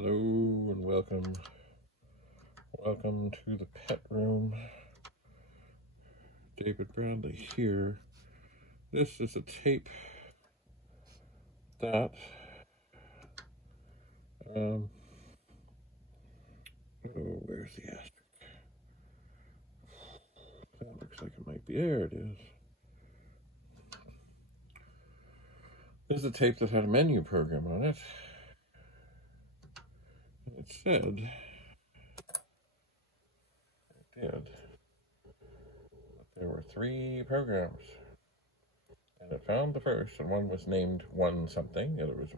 Hello and welcome. Welcome to the pet room. David Bradley here. This is a tape that where's the asterisk? That looks like it might be there. It is. This is a tape that had a menu program on it. And it said that there were 3 programs. And it found the first, and one was named 1 something, the other was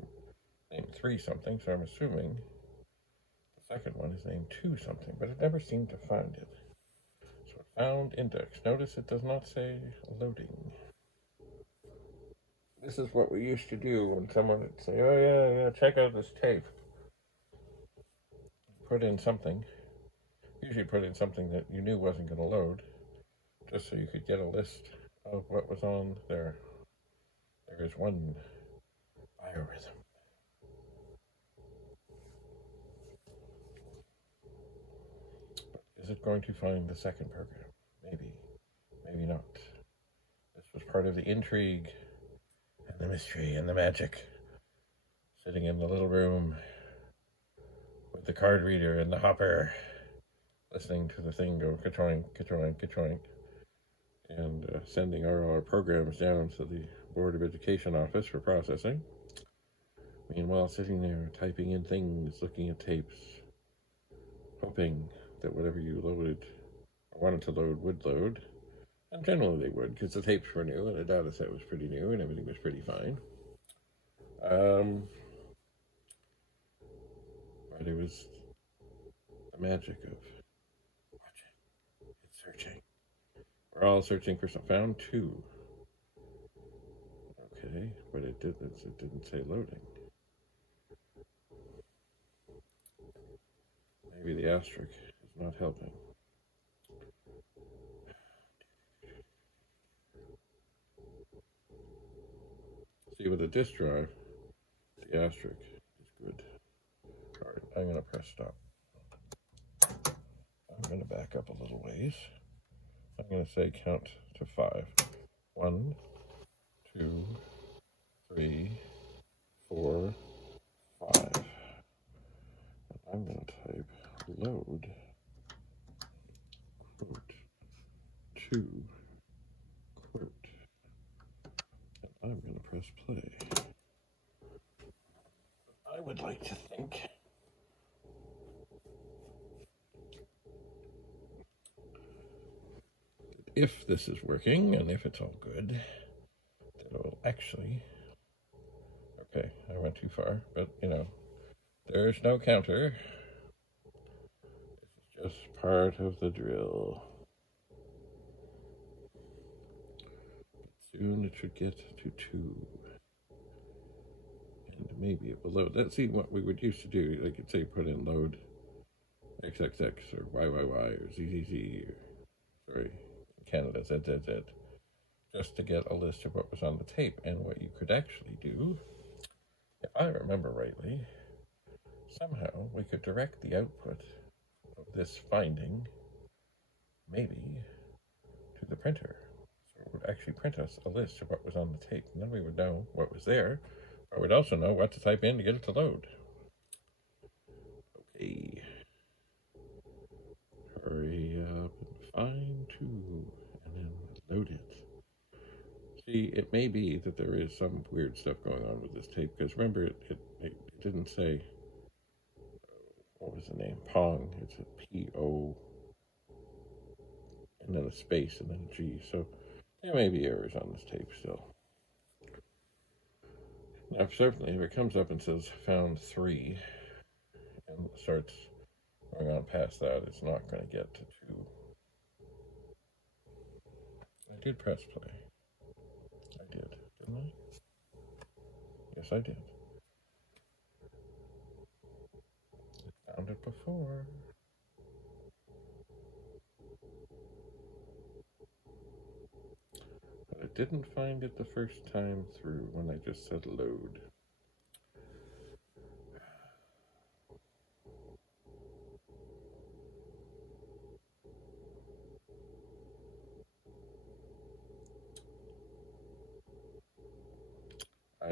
named 3 something, so I'm assuming the second one is named 2 something, but it never seemed to find it. So it found index. Notice it does not say loading. This is what we used to do when someone would say, oh yeah, check out this tape. Put in something. Usually put in something that you knew wasn't going to load, just so you could get a list of what was on there. There is one biorhythm. But is it going to find the second program? Maybe. Maybe not. This was part of the intrigue and the mystery and the magic. Sitting in the little room with the card reader and the hopper, listening to the thing go ka-choink, ka-choink, ka-choink, and sending all our programs down to the Board of Education office for processing. Meanwhile, sitting there, typing in things, looking at tapes, hoping that whatever you loaded or wanted to load would load. And generally they would, because the tapes were new and the data set was pretty new and everything was pretty fine. But it was the magic of watching and searching. We're all searching for some. Found 2. Okay, but it didn't say loading. Maybe the asterisk is not helping. See, with a disk drive, the asterisk is good. All right, I'm going to press stop. I'm going to back up a little ways. I'm going to say count to 5. 1, 2, 3, 4, 5. And I'm going to type load quote 2 quote. And I'm going to press play. I would like to think if this is working and if it's all good, that it will actually, okay, I went too far, but there's no counter. This is just part of the drill. Soon it should get to 2. And maybe it will load. Let's see what we would used to do. I could say put in load XXX or YYY or ZZZ or, sorry, Canada ZZZ, just to get a list of what was on the tape. And what you could actually do, if I remember rightly, somehow we could direct the output of this finding maybe to the printer. So it would actually print us a list of what was on the tape, and then we would know what was there, but we'd also know what to type in to get it to load. Okay. Hurry up and find 2, and then load it. See, it may be that there is some weird stuff going on with this tape, because remember, it didn't say, what was the name? Pong. It's a P-O, and then a space, and then a G. So there may be errors on this tape still. Now, certainly, if it comes up and says found 3, and starts going on past that, it's not going to get to 2. I did press play. I did, didn't I? Yes, I did. I found it before. But I didn't find it the first time through when I just said load.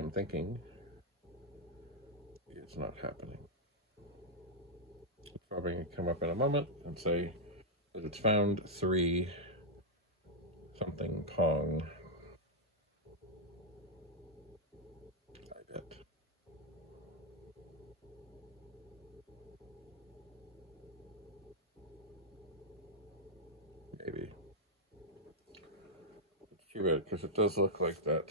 I'm thinking is not happening. It's probably going to come up in a moment and say that it's found 3 something Pong. I bet. Maybe. It's too bad because it does look like that.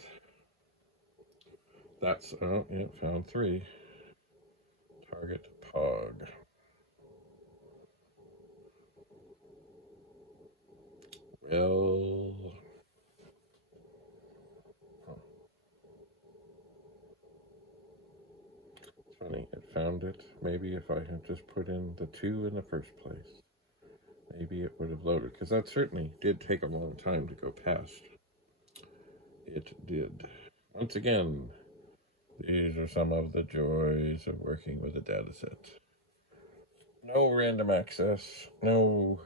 That's, oh, yeah, found 3. Target Pog. Well, it's funny, it found it. Maybe if I had just put in the 2 in the first place, maybe it would have loaded, because that certainly did take a long time to go past. It did. Once again, these are some of the joys of working with a dataset. No random access, no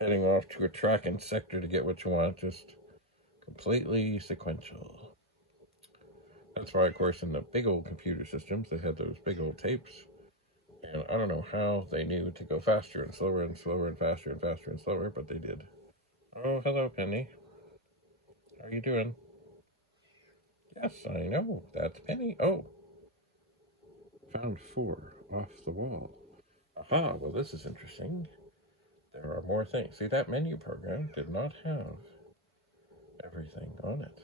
heading off to a track and sector to get what you want, just completely sequential. That's why, of course, in the big old computer systems, they had those big old tapes, and I don't know how they knew to go faster and slower and slower and faster and faster and slower, but they did. Oh, hello, Penny. How are you doing? Yes, I know. That's Penny. Oh. Found 4 off the wall. Aha, well, this is interesting. There are more things. See, that menu program did not have everything on it.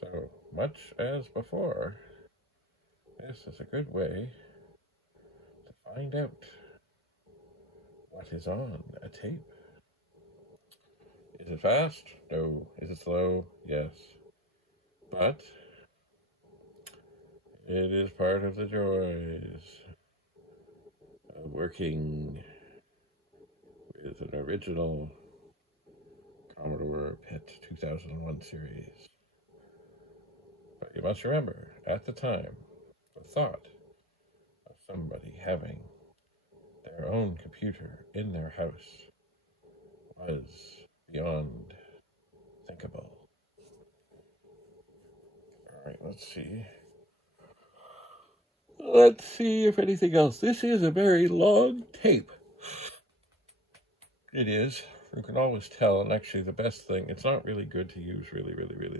So, much as before, this is a good way to find out what is on a tape. Is it fast? No. Is it slow? Yes. But it is part of the joys of working with an original Commodore PET 2001 series. But you must remember, at the time, the thought of somebody having their own computer in their house was beyond thinkable. Alright, let's see. Let's see if anything else. This is a very long tape. It is. You can always tell, and actually the best thing, it's not really good to use really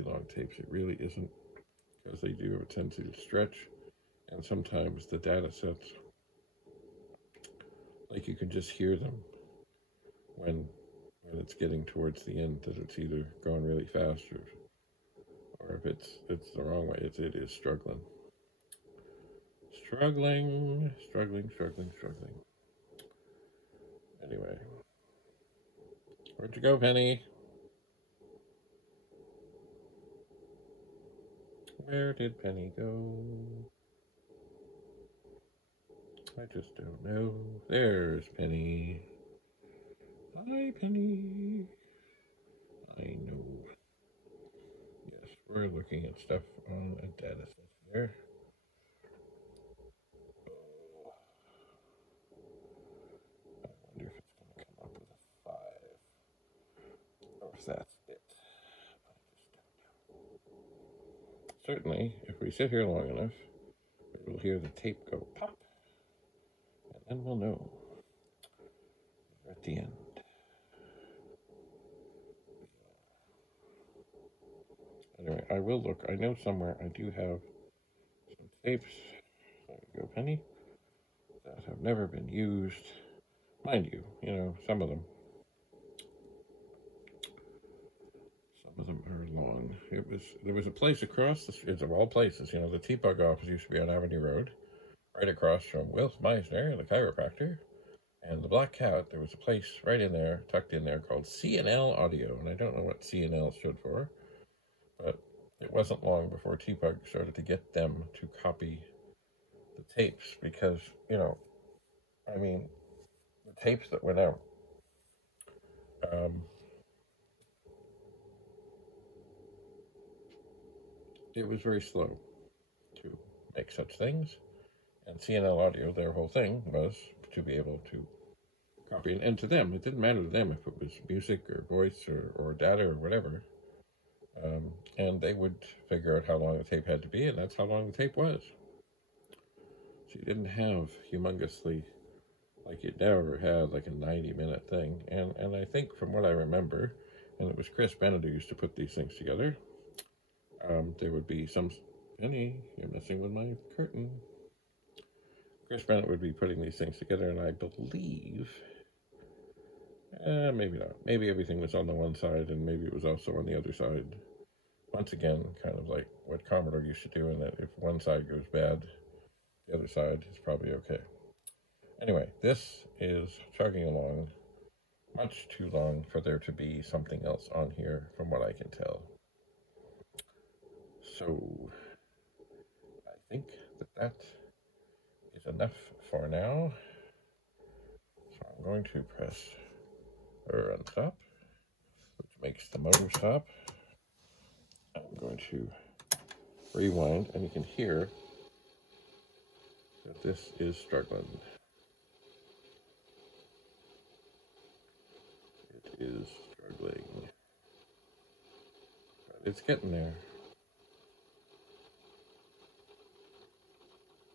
long tapes. It really isn't, because they do have a tendency to stretch, and sometimes the data sets, like you can just hear them when it's getting towards the end, that it's either going really fast or if it's the wrong way, it is struggling. Struggling. Anyway. Where'd you go, Penny? Where did Penny go? I just don't know. There's Penny. Hi, Penny. I know. Yes, we're looking at stuff on a data set here. I wonder if it's going to come up with a 5. Or if that's it. I just don't know. Certainly, if we sit here long enough, we will hear the tape go pop. And then we'll know. We're at the end. Anyway, I will look. I know somewhere I do have some tapes. There you go, Penny. That have never been used. Mind you, some of them. Some of them are long. There was a place across the street, of all places, the T-Bug office used to be on Avenue Road, right across from Wilf Meisner, the chiropractor, and the Black Cat. There was a place right in there, tucked in there, called C&L Audio, and I don't know what C&L stood for, but it wasn't long before T-Bug started to get them to copy the tapes, because, the tapes that went out, it was very slow to make such things, and C&L Audio, their whole thing was to be able to copy, and to them, it didn't matter to them if it was music or voice or data or whatever. And they would figure out how long the tape had to be, and that's how long the tape was. So you didn't have humongously, like you'd never had like a 90-minute thing. And I think from what I remember, and it was Chris Bennett who used to put these things together, there would be some... Penny, you're messing with my curtain. Chris Bennett would be putting these things together, and I believe... maybe not. Maybe everything was on the one side, and maybe it was also on the other side. Once again, kind of like what Commodore used to do, in that if one side goes bad, the other side is probably okay. Anyway, this is chugging along much too long for there to be something else on here, from what I can tell. So, I think that is enough for now. So I'm going to press run stop, which makes the motor stop. I'm going to rewind, and you can hear that this is struggling. It is struggling. But it's getting there.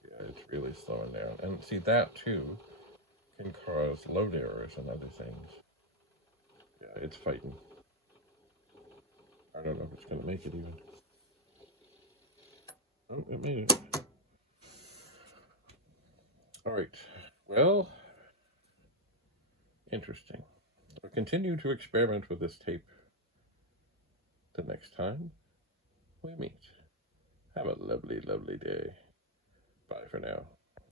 Yeah, it's really slowing down. And see, that too can cause load errors and other things. Yeah, it's fighting. I don't know if it's going to make it even. Oh, it made it. All right. Well, interesting. I'll continue to experiment with this tape the next time we meet. Have a lovely, lovely day. Bye for now.